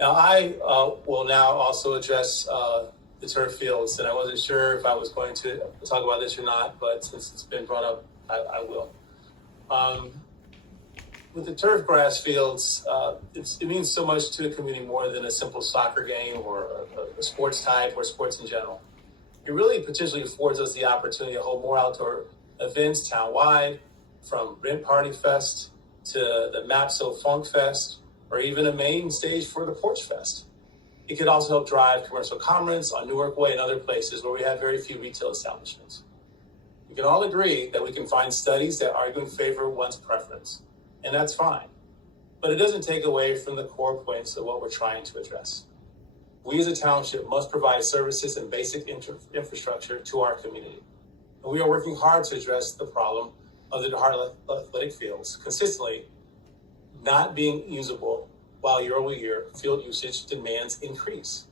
Now, I will now also address the turf fields, and I wasn't sure if I was going to talk about this or not, but since it's been brought up, I will. Um, with the turf grass fields, it means so much to the community more than a simple soccer game or a sports type or sports in general. It really potentially affords us the opportunity to hold more outdoor events town-wide, from Rent Party Fest to the Mapso Funk Fest, or even a main stage for the Porch Fest. It could also help drive commercial commerce on Newark Way and other places where we have very few retail establishments. We can all agree that we can find studies that argue in favor of one's preference, and that's fine. But it doesn't take away from the core points of what we're trying to address. We as a township must provide services and basic infrastructure to our community. And we are working hard to address the problem of the Hart athletic fields consistently not being usable while year-over-year field usage demands increase.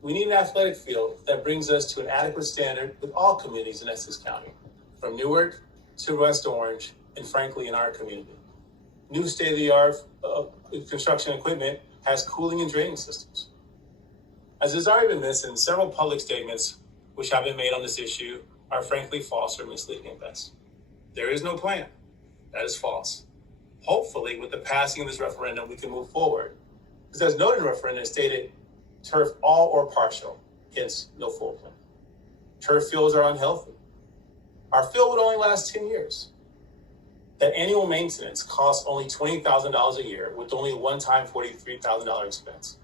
We need an athletic field that brings us to an adequate standard with all communities in Essex County, from Newark to West Orange, and frankly in our community. New state-of-the-art construction equipment has cooling and draining systems. As has already been mentioned, several public statements which have been made on this issue are frankly false or misleading at best. There is no plan. That is false. Hopefully, with the passing of this referendum, we can move forward. Because as noted in the referendum, it stated turf all or partial, hence no full plan. Turf fields are unhealthy. Our field would only last 10 years. That annual maintenance costs only $20,000 a year with only a one-time $43,000 expense.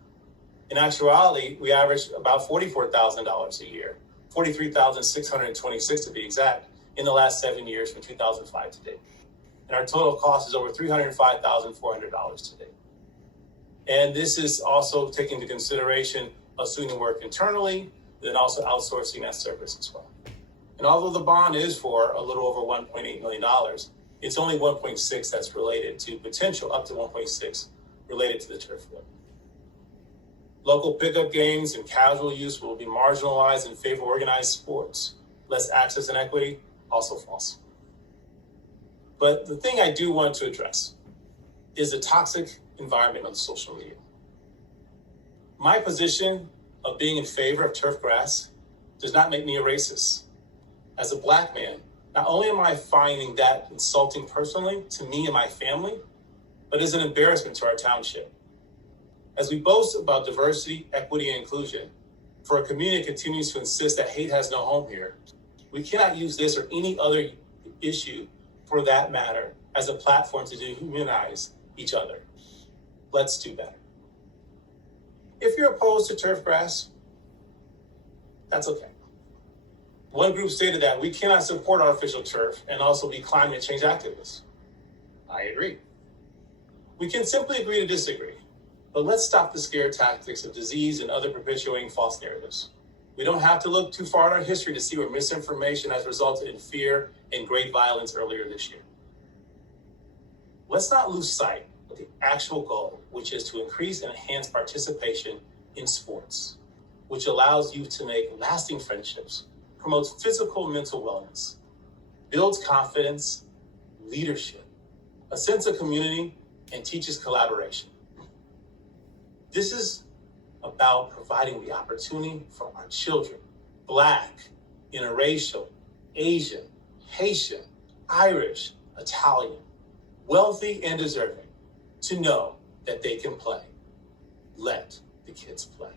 In actuality, we average about $44,000 a year, $43,626 to be exact, in the last 7 years from 2005 to date. And our total cost is over $305,400 to date. And this is also taking into consideration us doing the work internally, then also outsourcing that service as well. And although the bond is for a little over $1.8 million, it's only 1.6 that's related to potential up to 1.6 related to the turf field. Local pickup games and casual use will be marginalized in favor of organized sports. Less access and equity, also false. But the thing I do want to address is the toxic environment on social media. My position of being in favor of turf grass does not make me a racist. As a Black man, not only am I finding that insulting personally to me and my family, but is an embarrassment to our township. As we boast about diversity, equity, and inclusion, for a community that continues to insist that hate has no home here, we cannot use this or any other issue, for that matter, as a platform to dehumanize each other. Let's do better. If you're opposed to turf grass, that's okay. One group stated that we cannot support artificial turf and also be climate change activists. I agree. We can simply agree to disagree, but let's stop the scare tactics of disease and other perpetuating false narratives. We don't have to look too far in our history to see where misinformation has resulted in fear and great violence earlier this year. Let's not lose sight of the actual goal, which is to increase and enhance participation in sports, which allows youth to make lasting friendships, promotes physical and mental wellness, builds confidence, leadership, a sense of community, and teaches collaboration. This is about providing the opportunity for our children, Black, interracial, Asian, Haitian, Irish, Italian, wealthy and deserving, to know that they can play. Let the kids play.